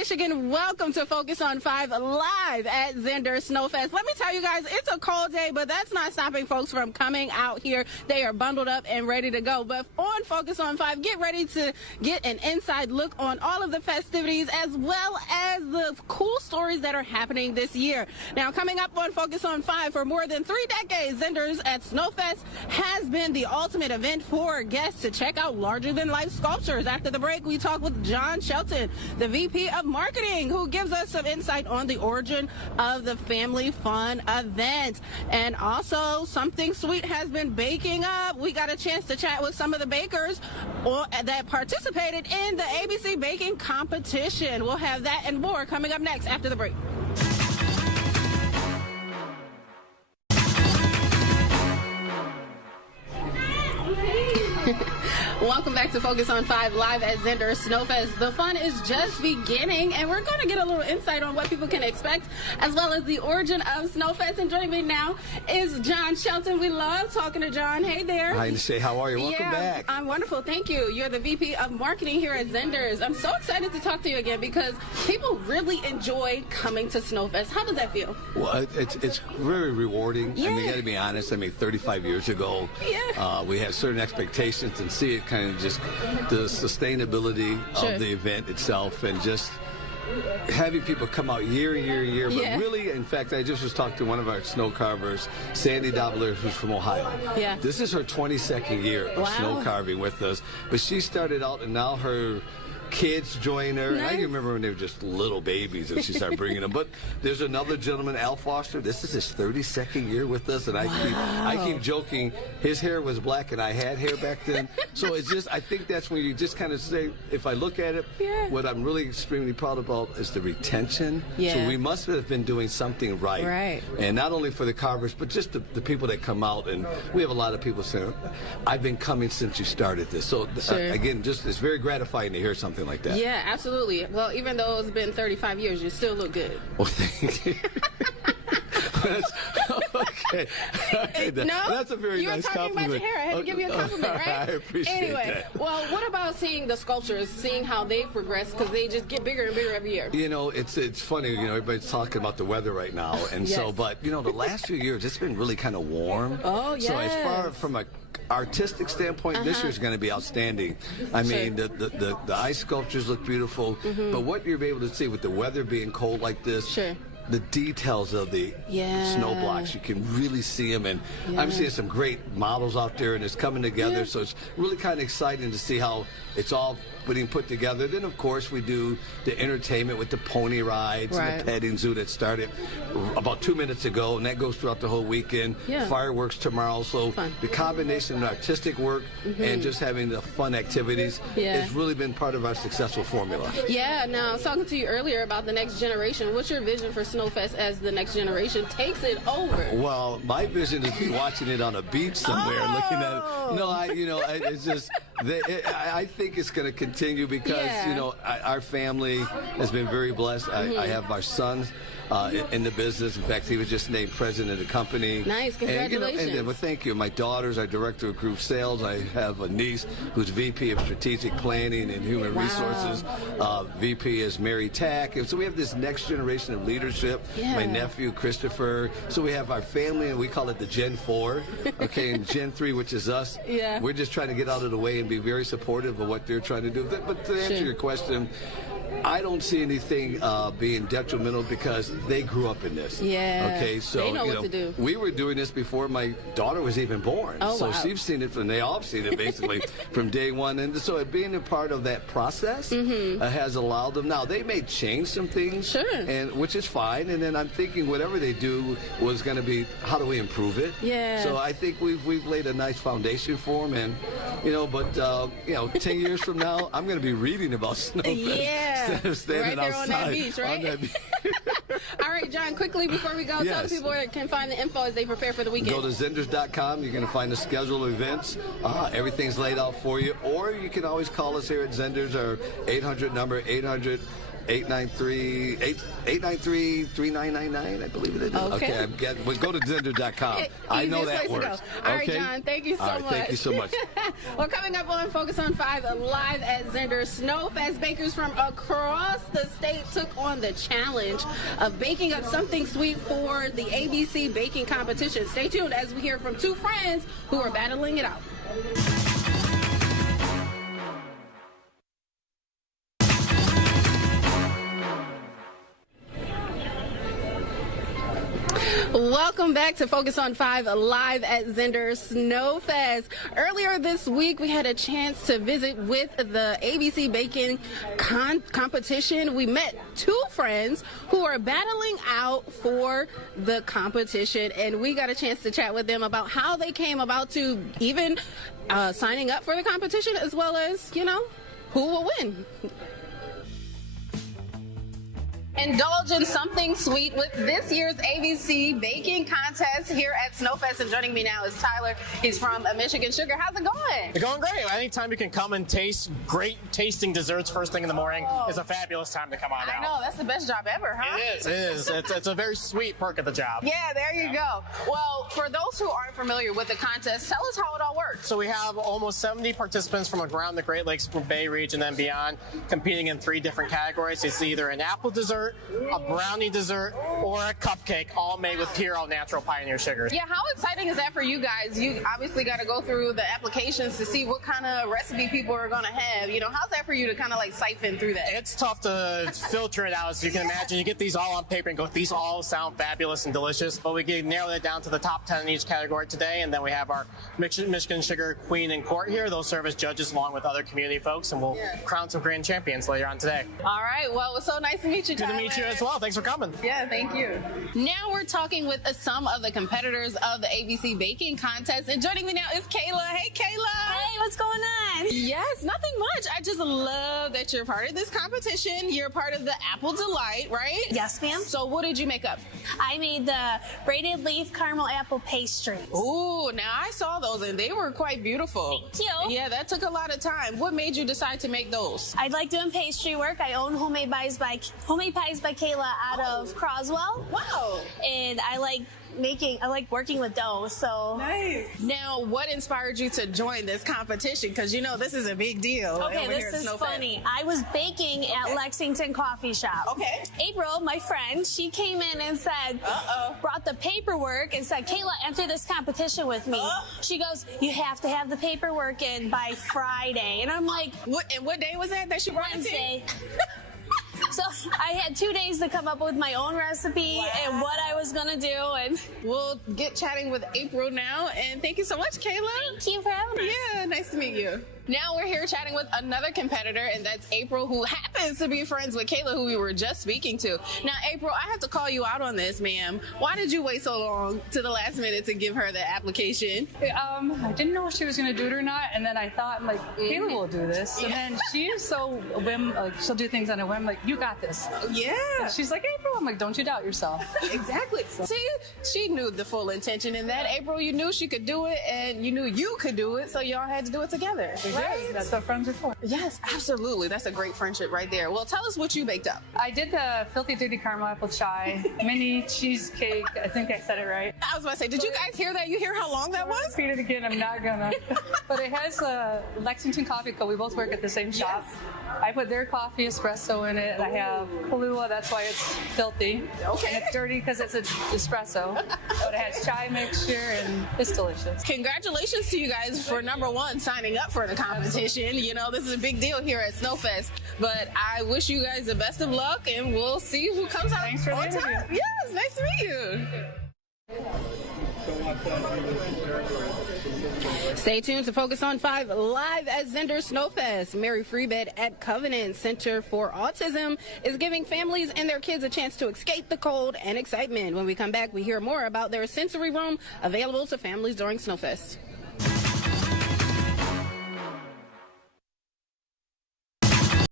Michigan. Welcome to Focus on 5 live at Zehnder Snowfest. Let me tell you guys, it's a cold day, but that's not stopping folks from coming out here. They are bundled up and ready to go. But on Focus on 5, get ready to get an inside look on all of the festivities as well as the cool stories that are happening this year. Now, coming up on Focus on 5, for more than 3 decades, Zehnders at Snowfest has been the ultimate event for guests to check out larger-than-life sculptures. After the break, we talk with John Shelton, the VP of Marketing, who gives us some insight on the origin of the Family Fun event. And also, something sweet has been baking up. We got a chance to chat with some of the bakers that participated in the ABC Baking Competition. We'll have that and more coming up next after the break. Welcome back to Focus on 5 live at Zehnder Snowfest. The fun is just beginning, and we're going to get a little insight on what people can expect, as well as the origin of Snowfest. And joining me now is John Shelton. We love talking to John. Hey there. Hi, Nachai. How are you? Welcome back. I'm wonderful. Thank you. You're the VP of Marketing here at Zehnders. I'm so excited to talk to you again because people really enjoy coming to Snowfest. How does that feel? Well, it's very rewarding. Yeah. I mean, you got to be honest. I mean, 35 years ago, we had certain expectations and see it kind of just the sustainability of the event itself and just having people come out year in year. But really, in fact, I just was talking to one of our snow carvers, Sandy Dobler, who's from Ohio. Yeah. This is her 22nd year of snow carving with us. But she started out, and now her kids join her. Nice. And I remember when they were just little babies and she started bringing them. But there's another gentleman, Al Foster. This is his 32nd year with us, and I keep joking. His hair was black, and I had hair back then. So it's just, I think that's when you just kind of say, if I look at it, what I'm really extremely proud about is the retention. So we must have been doing something right. And not only for the carvers, but just the people that come out. And we have a lot of people saying, I've been coming since you started this. So again, just it's very gratifying to hear something like that. Yeah, absolutely. Well, even though it's been 35 years, you still look good. Well, thank you. Okay. That's a very nice compliment. You were talking about your hair. I had to give you a compliment, right? I appreciate that. Well, what about seeing the sculptures, seeing how they progress, because they just get bigger and bigger every year? You know, it's funny, you know, everybody's talking about the weather right now, and so, but, you know, the last few years, it's been really kind of warm. Oh, yes. So as far from a artistic standpoint, this year's going to be outstanding. I mean, the ice sculptures look beautiful, but what you'll be able to see with the weather being cold like this, the details of the snow blocks, you can really see them, and I'm seeing some great models out there, and it's coming together, so it's really kind of exciting to see how it's all being put together. Then, of course, we do the entertainment with the pony rides and the petting zoo that started about 2 minutes ago, and that goes throughout the whole weekend. Fireworks tomorrow. So the combination of artistic work and just having the fun activities has really been part of our successful formula. Yeah. Now, I was talking to you earlier about the next generation. What's your vision for Snowfest as the next generation takes it over? Well, my vision is to be watching it on a beach somewhere, looking at it. No, it's just, I think it's going to continue because, you know, our family has been very blessed. I have our son in the business. In fact, he was just named president of the company. Nice, congratulations. And, well, thank you. My daughter's our director of group sales. I have a niece who's VP of strategic planning and human resources. VP is Mary Tack. And so we have this next generation of leadership. My nephew, Christopher. So we have our family, and we call it the Gen 4. Okay, and Gen 3, which is us. We're just trying to get out of the way and be very supportive of what they're trying to do. But to answer your question, I don't see anything being detrimental because they grew up in this. Okay, so they know what to do. We were doing this before my daughter was even born. So she's seen it they all have seen it basically from day one. And so being a part of that process has allowed them. Now, they may change some things, and which is fine. And then I'm thinking whatever they do was going to be, how do we improve it? So I think we've laid a nice foundation for them. And, you know, but, you know, 10 years from now, I'm going to be reading about Snowfest. Instead of standing right there outside on that beach, right? All right, John, quickly before we go, tell people where they can find the info as they prepare for the weekend. Go to Zehnders.com. You're going to find the schedule of events. Everything's laid out for you. Or you can always call us here at Zehnders, our 800 number, 800 893-3999, I believe it is. Okay. Well, go to Zehnder.com. I know that works. All right, John, thank you so much. Thank you so much. Well, coming up on Focus on 5 live at Zehnder Snowfest, bakers from across the state took on the challenge of baking up something sweet for the ABC baking competition. Stay tuned as we hear from two friends who are battling it out. Welcome back to Focus on 5 live at Zehnder Snowfest. Earlier this week, we had a chance to visit with the ABC Baking competition. We met two friends who are battling out for the competition, and we got a chance to chat with them about how they came about to even signing up for the competition, as well as, you know, who will win. Indulge in something sweet with this year's ABC Baking Contest here at Snowfest. And joining me now is Tyler. He's from Michigan Sugar. How's it going? It's going great. Anytime you can come and taste great tasting desserts first thing in the morning is a fabulous time to come on out. I know. That's the best job ever, huh? It is. It's a very sweet perk of the job. Yeah, there you go. Well, for those who aren't familiar with the contest, tell us how it all works. So we have almost 70 participants from around the Great Lakes Bay region and beyond competing in 3 different categories. It's either an apple dessert, a brownie dessert, or a cupcake, all made with pure natural Pioneer sugars. Yeah, how exciting is that for you guys? You obviously got to go through the applications to see what kind of recipe people are going to have. You know, how's that for you to kind of like siphon through that? It's tough to filter it out, as you can imagine. You get these all on paper and go, these all sound fabulous and delicious, but we can narrow it down to the top 10 in each category today, and then we have our Michigan Sugar Queen and Court here. They'll serve as judges along with other community folks, and we'll crown some grand champions later on today. All right, well, it was so nice to meet you, Tyler. Good to meet you as well. Thanks for coming. Yeah, thank you. Now we're talking with some of the competitors of the ABC Baking Contest, and joining me now is Kayla. Hey, Kayla. Hey, what's going on? Yes, nothing much. I just love that you're part of this competition. You're part of the Apple Delight, right? Yes, ma'am. So what did you make up? I made the braided leaf caramel apple pastries. Ooh, now I saw those and they were quite beautiful. Thank you. Yeah, that took a lot of time. What made you decide to make those? I like doing pastry work. I own Homemade Pies by Kayla out of Croswell. Wow. And I like working with dough, so. Nice. Now, what inspired you to join this competition? Because you know this is a big deal. Okay, this is funny. I was baking at Lexington Coffee Shop. Okay. April, my friend, she came in and said, brought the paperwork and said, Kayla, enter this competition with me. She goes, you have to have the paperwork in by Friday. And I'm like, what day was that she brought Wednesday. So I had 2 days to come up with my own recipe and what I was gonna do, and we'll get chatting with April now. And thank you so much, Kayla. Thank you for having us. Yeah, nice to meet you. Now we're here chatting with another competitor, and that's April, who happens to be friends with Kayla, who we were just speaking to. Now, April, I have to call you out on this, ma'am. Why did you wait so long to the last minute to give her the application? I didn't know if she was going to do it or not, and then I thought, Kayla will do this. And then she is so she'll do things on a whim, you got this. Yeah. And she's like, April, I'm like, don't you doubt yourself. Exactly. See, she knew the full intention in that. April, you knew she could do it, and you knew you could do it, so y'all had to do it together. Right? That's what friends are for. Yes, absolutely. That's a great friendship right there. Well, tell us what you baked up. I did the Filthy Dirty Caramel Apple Chai, mini cheesecake. I think I said it right. I was about to say, did you guys hear that? You hear how long that was? Repeat it again. I'm not gonna. But it has Lexington Coffee Co. We both work at the same shop. Yes. I put their coffee espresso in it. I have Kahlua, that's why it's filthy. Okay. And it's dirty because it's an espresso. But it has chai mixture and it's delicious. Congratulations to you guys for #1 signing up for the competition. Absolutely. You know, this is a big deal here at Snowfest. But I wish you guys the best of luck, and we'll see who comes out Thanks for on the interview. top. Yes, nice to meet you. Stay tuned to Focus on 5 live at Zehnder Snowfest. Mary Freebed at Covenant Center for Autism is giving families and their kids a chance to escape the cold and excitement. When we come back, we hear more about their sensory room available to families during Snowfest.